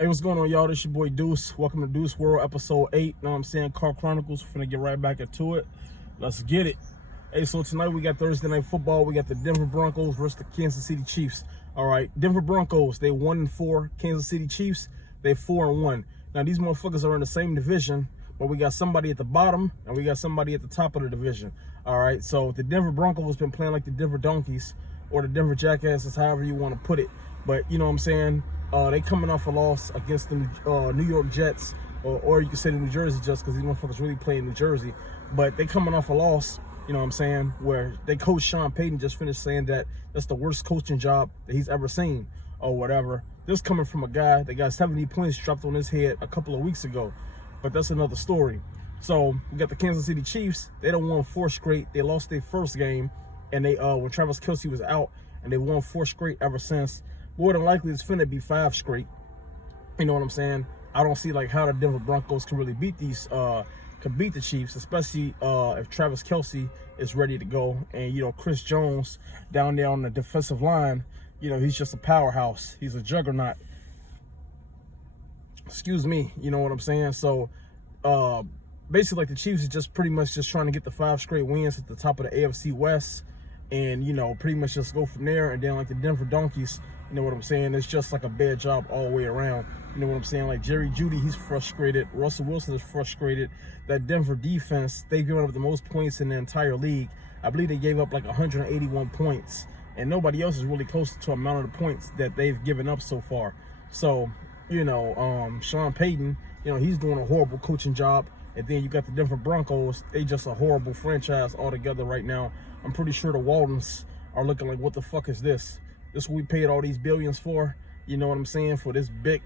Hey, what's going on, y'all? This your boy Deuce. Welcome to Deuce World, episode 8. Know what I'm saying? Car Chronicles. We're finna get right back into it. Let's get it. Hey, so tonight we got Thursday Night Football. We got the Denver Broncos versus the Kansas City Chiefs. All right, Denver Broncos, they 1-4. Kansas City Chiefs, they 4-1. Now, these motherfuckers are in the same division, but we got somebody at the bottom and we got somebody at the top of the division. All right, so the Denver Broncos been playing like the Denver Donkeys or the Denver Jackasses, however you want to put it. But, you know what I'm saying? They coming off a loss against the New York Jets, or you can say the New Jersey Jets, because these motherfuckers really play in New Jersey. But they coming off a loss, you know what I'm saying, where they coach Sean Payton just finished saying that that's the worst coaching job that he's ever seen or whatever. This coming from a guy that got 70 points dropped on his head a couple of weeks ago. But that's another story. So we got the Kansas City Chiefs. They done won 4 straight. They lost their first game, and they when Travis Kelce was out, and they won 4 straight ever since. More than likely, it's finna be 5 straight. You know what I'm saying? I don't see like how the Denver Broncos can really beat these, can beat the Chiefs, especially if Travis Kelce is ready to go, and you know Chris Jones down there on the defensive line. You know, he's just a powerhouse. He's a juggernaut. Excuse me. You know what I'm saying? So, basically, like the Chiefs is just pretty much just trying to get the 5 straight wins at the top of the AFC West, and you know, pretty much just go from there. And then like the Denver Donkeys. You know what I'm saying? It's just like a bad job all the way around. You know what I'm saying? Like Jerry Jeudy, he's frustrated. Russell Wilson is frustrated. That Denver defense, they've given up the most points in the entire league. I believe they gave up like 181 points. And nobody else is really close to the amount of the points that they've given up so far. So, you know, Sean Payton, you know, he's doing a horrible coaching job. And then you got the Denver Broncos. They just a horrible franchise altogether right now. I'm pretty sure the Waltons are looking like, what the fuck is this? This is what we paid all these billions for, you know what I'm saying, for this big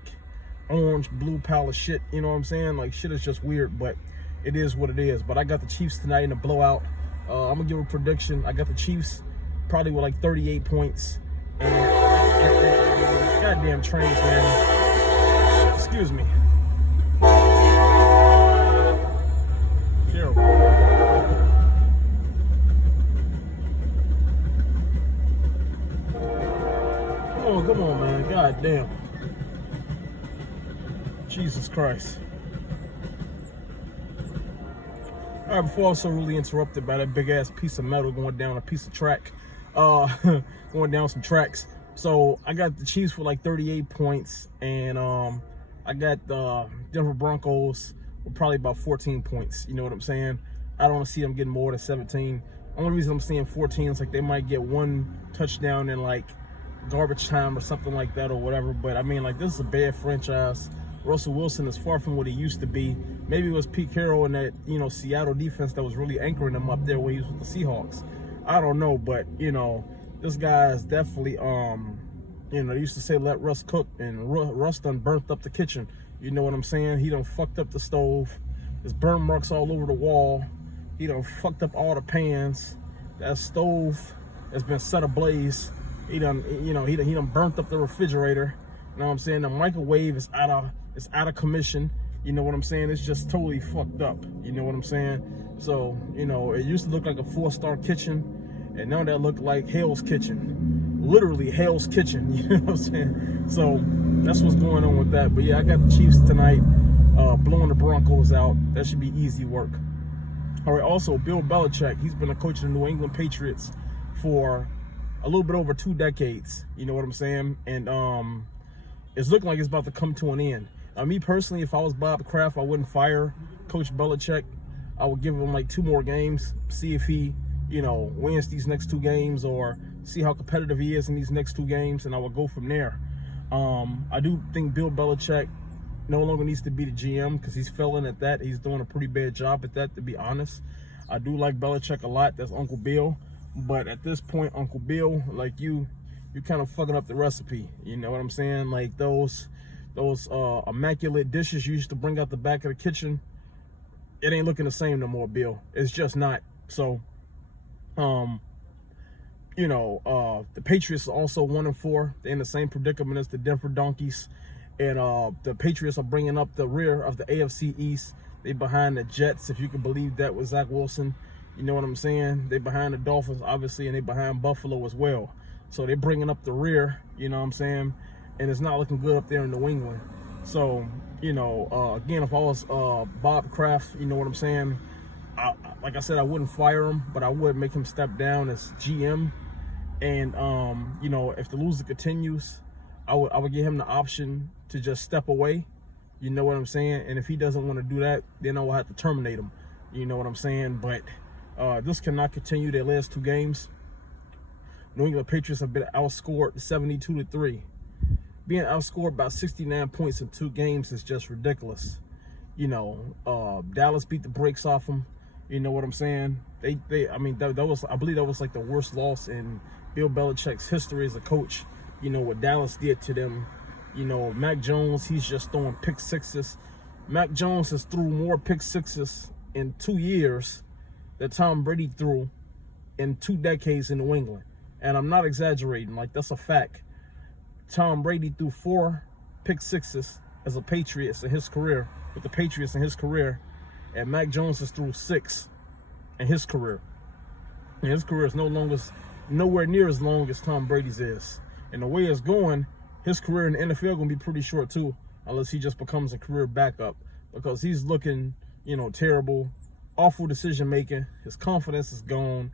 orange blue pile of shit, you know what I'm saying? Like, shit is just weird, but it is what it is. But I got the Chiefs tonight in a blowout. I'm gonna give a prediction. I got the Chiefs probably with like 38 points. And goddamn trains, man. Excuse me. Terrible. Come on, man. God damn. Jesus Christ. All right, before I was so really interrupted by that big-ass piece of metal going down a piece of track, going down some tracks. So I got the Chiefs for like 38 points, and I got the Denver Broncos with probably about 14 points. You know what I'm saying? I don't see them getting more than 17. Only reason I'm seeing 14 is like they might get 1 touchdown in like garbage time or something like that or whatever. But I mean, like, this is a bad franchise. Russell Wilson is far from what he used to be. Maybe it was Pete Carroll and that, you know, Seattle defense that was really anchoring him up there when he was with the Seahawks. I don't know, but you know, this guy is definitely you know, they used to say let Russ cook, and Russ done burnt up the kitchen. You know what I'm saying? He done fucked up the stove. There's burn marks all over the wall. He done fucked up all the pans. That stove has been set ablaze. He done, you know, he done burnt up the refrigerator. You know what I'm saying? The microwave is out of commission. You know what I'm saying? It's just totally fucked up. You know what I'm saying? So, you know, it used to look like a 4-star kitchen, and now that look like Hell's Kitchen. Literally Hell's Kitchen. You know what I'm saying? So that's what's going on with that. But yeah, I got the Chiefs tonight, blowing the Broncos out. That should be easy work. All right. Also, Bill Belichick. He's been a coach of the New England Patriots for a little bit over 2 decades, you know what I'm saying? And it's looking like it's about to come to an end. Me personally, if I was Bob Kraft, I wouldn't fire Coach Belichick. I would give him like 2 more games, see if he, you know, wins these next 2 games, or see how competitive he is in these next 2 games, and I would go from there. I do think Bill Belichick no longer needs to be the GM, because he's failing at that. He's doing a pretty bad job at that, to be honest. I do like Belichick a lot. That's Uncle Bill. But at this point, Uncle Bill, like you're kind of fucking up the recipe. You know what I'm saying? Like those immaculate dishes you used to bring out the back of the kitchen, it ain't looking the same no more, Bill. It's just not. So, you know, the Patriots are also 1-4. They're in the same predicament as the Denver Donkeys. And the Patriots are bringing up the rear of the AFC East. They behind the Jets, if you can believe that, with Zach Wilson. You know what I'm saying? They behind the Dolphins, obviously, and they behind Buffalo as well. So they're bringing up the rear, you know what I'm saying? And it's not looking good up there in New England. So, again, if I was Bob Kraft, you know what I'm saying? Like I said, I wouldn't fire him, but I would make him step down as GM. And if the loser continues, I would give him the option to just step away. You know what I'm saying? And if he doesn't want to do that, then I will have to terminate him. You know what I'm saying? But this cannot continue. Their last 2 games, New England Patriots have been outscored 72-3. Being outscored by 69 points in 2 games is just ridiculous. Dallas beat the brakes off them. You know what I'm saying? I believe that was like the worst loss in Bill Belichick's history as a coach. What Dallas did to them. Mac Jones, he's just throwing pick sixes. Mac Jones has threw more pick sixes in 2 years that Tom Brady threw in 2 decades in New England. And I'm not exaggerating. Like, that's a fact. Tom Brady threw 4 pick sixes as a Patriots in his career, with the Patriots in his career, and Mac Jones has threw 6 in his career. And his career is nowhere near as long as Tom Brady's is. And the way it's going, his career in the NFL going to be pretty short too, unless he just becomes a career backup, because he's looking, terrible, awful decision making. His confidence is gone.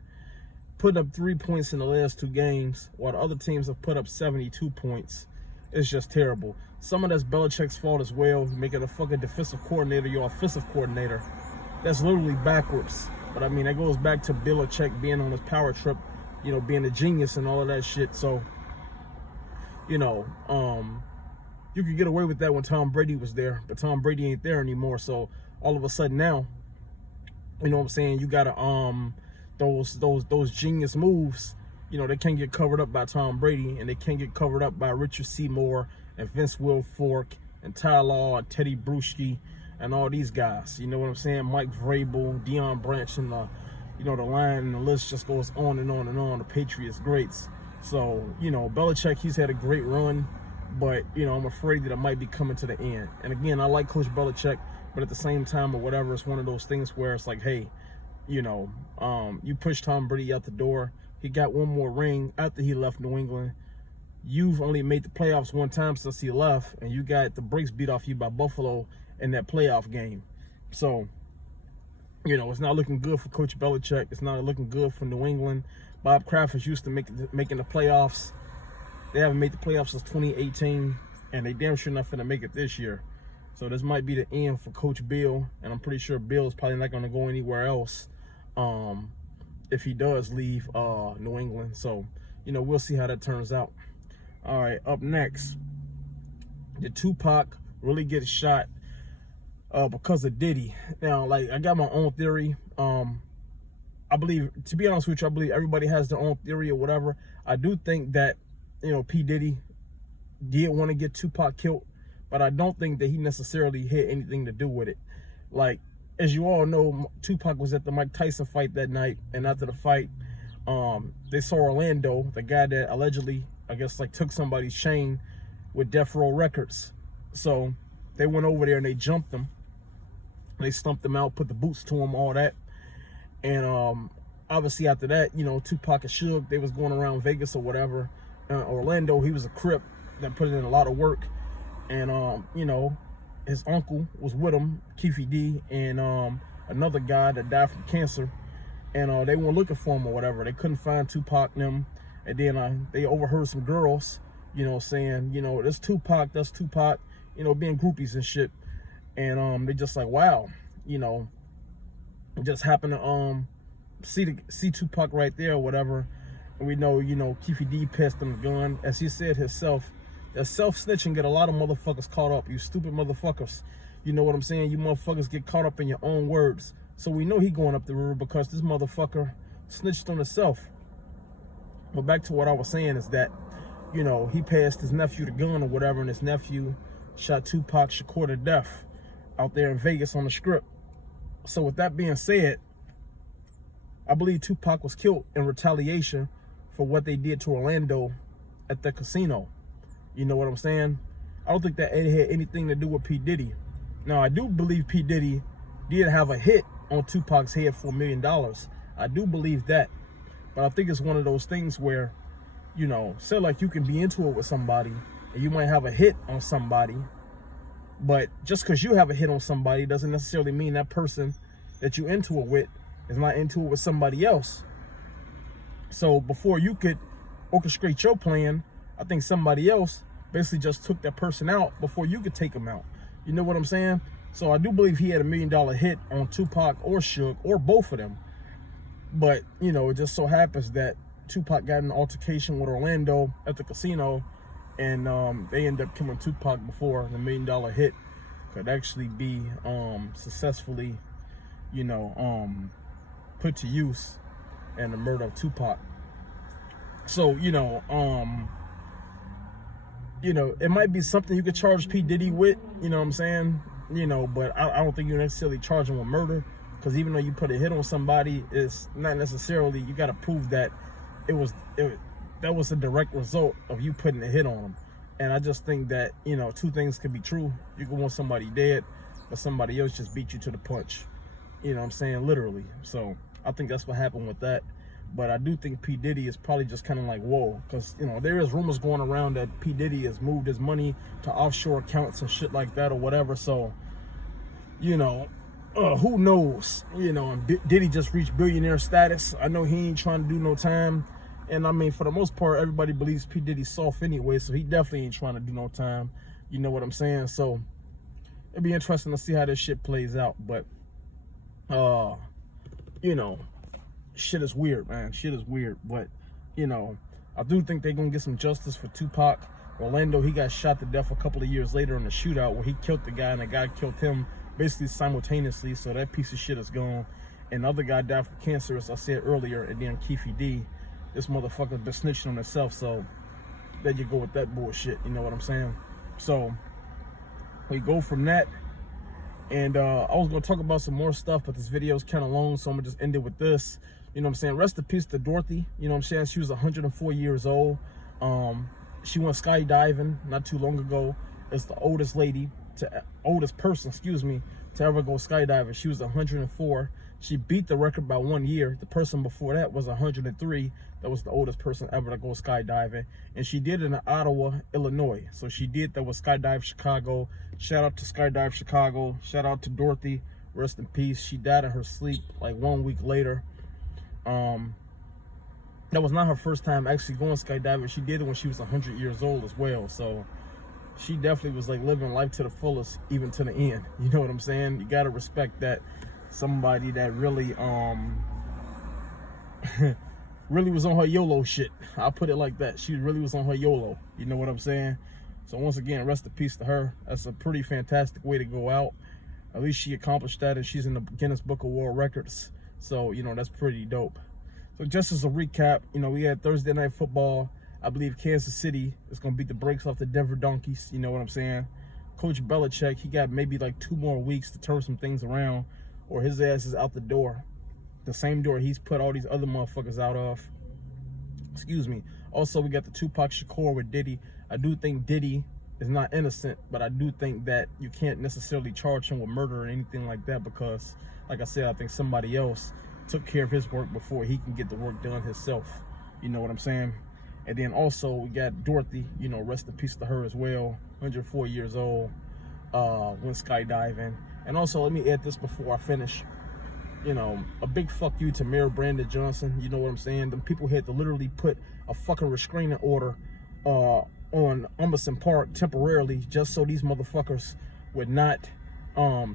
Put up 3 points in the last 2 games, while the other teams have put up 72 points. It's just terrible. Some of that's Belichick's fault as well, making a fucking defensive coordinator your offensive coordinator. That's literally backwards. But I mean, that goes back to Belichick being on his power trip, being a genius and all of that shit. So, you could get away with that when Tom Brady was there, but Tom Brady ain't there anymore. So all of a sudden now, you know what I'm saying, you gotta those genius moves, they can't get covered up by Tom Brady, and they can't get covered up by Richard Seymour and Vince Wilfork and Ty Law and Teddy Bruschi and all these guys. You know what I'm saying? Mike Vrabel, Deion Branch, and the line and the list just goes on and on and on. The Patriots greats. So, Belichick, he's had a great run, but, I'm afraid that it might be coming to the end. And again, I like Coach Belichick, but at the same time or whatever, it's one of those things where it's like, hey, you push Tom Brady out the door. He got 1 more ring after he left New England. You've only made the playoffs 1 time since he left, and you got the brakes beat off you by Buffalo in that playoff game. So, it's not looking good for Coach Belichick. It's not looking good for New England. Bob Kraft is used to making the playoffs. They haven't made the playoffs since 2018, and they damn sure not finna make it this year. So this might be the end for Coach Bill, and I'm pretty sure Bill is probably not going to go anywhere else if he does leave New England. So, we'll see how that turns out. All right, up next, did Tupac really get shot because of Diddy? Now, I got my own theory. I believe, to be honest with you, I believe everybody has their own theory or whatever. I do think that, P Diddy did want to get Tupac killed, but I don't think that he necessarily had anything to do with it. As you all know, Tupac was at the Mike Tyson fight that night, and after the fight, they saw Orlando, the guy that allegedly, I guess, took somebody's chain with Death Row Records. So they went over there and they jumped him. They stumped him out, put the boots to him, all that. And obviously after that, Tupac and Suge, they was going around Vegas or whatever. Orlando, he was a Crip that put in a lot of work. And, his uncle was with him, Keefy D, and another guy that died from cancer. And they were looking for him or whatever. They couldn't find Tupac and them. And then they overheard some girls, saying, that's Tupac, being groupies and shit. And they just like, wow, just happened to see Tupac right there or whatever. And we know, Keefy D passed him the gun. As he said himself, that self-snitching get a lot of motherfuckers caught up. You stupid motherfuckers. You know what I'm saying? You motherfuckers get caught up in your own words. So we know he going up the river because this motherfucker snitched on himself. But back to what I was saying is that, he passed his nephew the gun or whatever, and his nephew shot Tupac Shakur to death out there in Vegas on the Strip. So with that being said, I believe Tupac was killed in retaliation for what they did to Orlando at the casino. You know what I'm saying? I don't think that it had anything to do with P Diddy. Now, I do believe P Diddy did have a hit on Tupac's head for $1 million. I do believe that. But I think it's one of those things where, say you can be into it with somebody and you might have a hit on somebody, But just because you have a hit on somebody doesn't necessarily mean that person that you into it with is not into it with somebody else. So before you could orchestrate your plan, I think somebody else basically just took that person out before you could take them out. You know what I'm saying? So I do believe he had $1 million hit on Tupac or Suge or both of them. But, you know, it just so happens that Tupac got in an altercation with Orlando at the casino, and they ended up killing Tupac before the $1 million hit could actually be successfully, you know, put to use in the murder of Tupac. So, you know, it might be something you could charge P Diddy with, you know what I'm saying? You know, but I don't think you necessarily charge him with murder, because even though you put a hit on somebody, it's not necessarily, you got to prove that that was a direct result of you putting a hit on them. And I just think that, you know, two things could be true. You could want somebody dead, but somebody else just beat you to the punch. You know what I'm saying? Literally. So I think that's what happened with that. But I do think P Diddy is probably just kind of like, whoa, because, you know, there is rumors going around that P Diddy has moved his money to offshore accounts and shit like that or whatever. So, you know, who knows? You know, and Diddy just reached billionaire status. I know he ain't trying to do no time. And I mean, for the most part, everybody believes P Diddy's soft anyway, so he definitely ain't trying to do no time. You know what I'm saying? So it'd be interesting to see how this shit plays out. But, you know, shit is weird, man. Shit is weird. But, you know, I do think they're going to get some justice for Tupac. Orlando, he got shot to death a couple of years later in a shootout where he killed the guy and the guy killed him basically simultaneously. So that piece of shit is gone. And the other guy died from cancer, as I said earlier. And then Keefe D, this motherfucker been snitching on himself. So there you go with that bullshit. You know what I'm saying? So we go from that. And I was going to talk about some more stuff, but this video is kind of long, so I'm going to just end it with this. You know what I'm saying? Rest in peace to Dorothy. You know what I'm saying? She was 104 years old. She went skydiving not too long ago. It's the oldest person to ever go skydiving. She was 104. She beat the record by 1 year. The person before that was 103. That was the oldest person ever to go skydiving. And she did it in Ottawa, Illinois. So she did that with Skydive Chicago. Shout out to Skydive Chicago. Shout out to Dorothy. Rest in peace. She died in her sleep like 1 week later. That was not her first time actually going skydiving. She did it when she was 100 years old as well. So she definitely was like living life to the fullest, even to the end. You know what I'm saying? You got to respect that. Somebody that really really was on her YOLO shit. I'll put it like that. She really was on her YOLO. You know what I'm saying? So once again, rest in peace to her. That's a pretty fantastic way to go out. At least she accomplished that, and she's in the Guinness Book of World Records. So, you know, that's pretty dope. So just as a recap, you know, we had Thursday Night Football. I believe Kansas City is going to beat the brakes off the Denver Donkeys. You know what I'm saying? Coach Belichick, he got maybe like 2 more weeks to turn some things around, or his ass is out the door. The same door he's put all these other motherfuckers out of. Excuse me. Also, we got the Tupac Shakur with Diddy. I do think Diddy is not innocent, but I do think that you can't necessarily charge him with murder or anything like that, because, like I said, I think somebody else took care of his work before he can get the work done himself. You know what I'm saying? And then also we got Dorothy, you know, rest in peace to her as well. 104 years old, went skydiving. And also, let me add this before I finish. You know, a big fuck you to Mayor Brandon Johnson. You know what I'm saying? Them people had to literally put a fucking restraining order on Amundsen Park temporarily, just so these motherfuckers would not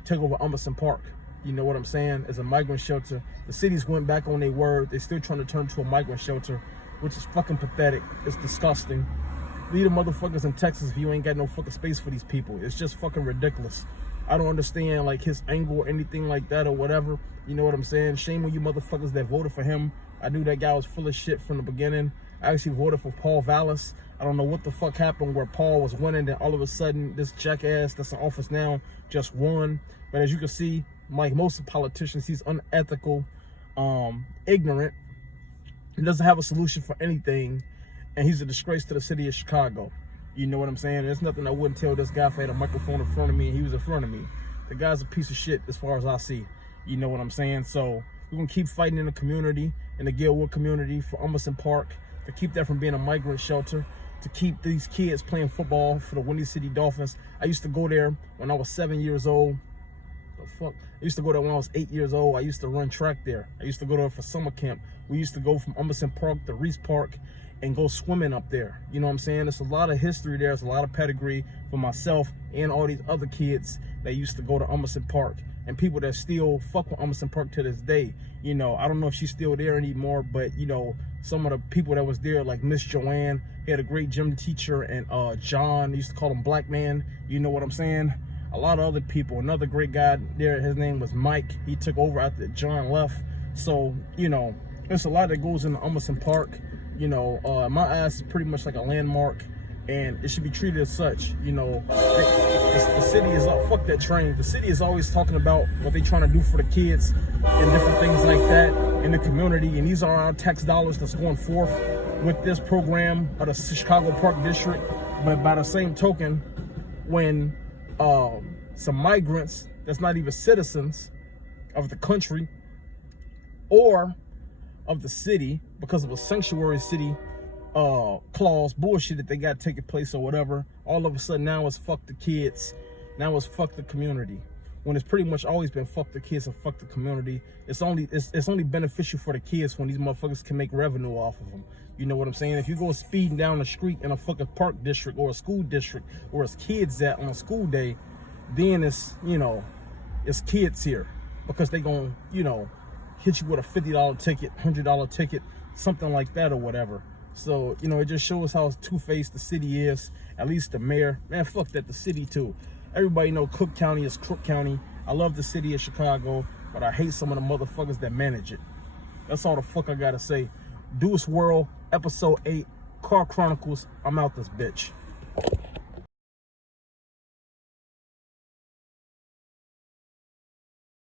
take over Amundsen Park. You know what I'm saying? As a migrant shelter. The cities went back on their word. They're still trying to turn to a migrant shelter, which is fucking pathetic. It's disgusting. Leave the motherfuckers in Texas if you ain't got no fucking space for these people. It's just fucking ridiculous. I don't understand like his angle or anything like that or whatever. You know what I'm saying? Shame on you motherfuckers that voted for him. I knew that guy was full of shit from the beginning. I actually voted for Paul Vallis. I don't know what the fuck happened where Paul was winning, then all of a sudden this jackass that's in office now just won. But as you can see, like most politicians, he's unethical, ignorant. He doesn't have a solution for anything, and he's a disgrace to the city of Chicago. You know what I'm saying? There's nothing I wouldn't tell this guy if I had a microphone in front of me and he was in front of me. The guy's a piece of shit as far as I see. You know what I'm saying? So we're going to keep fighting in the community, in the Gilwood community, for Amundsen Park, to keep that from being a migrant shelter. to keep these kids playing football for the Windy City Dolphins. I used to go there when I was 7 years old. The fuck? I used to go there when I was 8 years old. I used to run track there. I used to go there for summer camp. We used to go from Amundsen Park to Reese Park and go swimming up there. You know what I'm saying? There's a lot of history there. There's a lot of pedigree for myself and all these other kids that used to go to Amundsen Park, and people that still fuck with Amundsen Park to this day. You know, I don't know if she's still there anymore, but you know, some of the people that was there, like Miss Joanne, he had a great gym teacher, and John, they used to call him Black Man. You know what I'm saying? A lot of other people. Another great guy there, his name was Mike. He took over after John left. So, you know, there's a lot that goes into Amundsen Park. You know, my eyes is pretty much like a landmark, and it should be treated as such. You know, the city is up. Fuck that train. The city is always talking about what they trying to do for the kids and different things like that in the community. And these are our tax dollars that's going forth with this program of the Chicago Park District. But by the same token, when some migrants that's not even citizens of the country or of the city, because of a sanctuary city clause bullshit that they got taking place or whatever, all of a sudden now it's fuck the kids, now it's fuck the community, when it's pretty much always been fuck the kids and fuck the community. It's only beneficial for the kids when these motherfuckers can make revenue off of them. You know what I'm saying? If you go speeding down the street in a fucking park district or a school district where it's kids at on a school day, then it's, you know, it's kids here, because they gonna, you know, hit you with a $50 ticket, $100 ticket, something like that or whatever. So, you know, it just shows how two-faced the city is, at least the mayor. Man, fuck that, the city too. Everybody know Cook County is Crook County. I love the city of Chicago, but I hate some of the motherfuckers that manage it. That's all the fuck I gotta say. Deuce World, episode 8, Car Chronicles. I'm out this bitch.